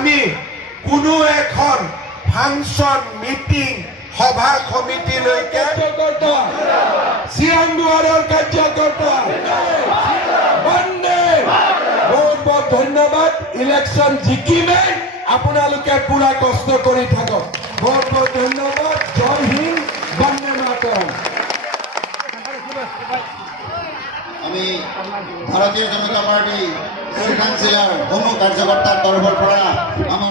আমি কোনো এখন ফাংচন মিটিং সভা সমিতিলৈকে কাৰ্যকৰ্তা চিয়াংদুৱাৰৰ কাৰ্যকৰ্তা বন্দে বহুত বহুত ধন্যবাদ ইলেকশ্যন জিকিমে আপোনালোকে পুৰা কষ্ট কৰি থাকক বহুত বহুত ধন্যবাদ জয় হিন্দ বন্দে মাতৰম আমি ভাৰতীয় জনতা পাৰ্টি চিটাং জিলাৰ সমূহ কাৰ্যকৰ্তাৰ তৰফৰ পৰা আমাৰ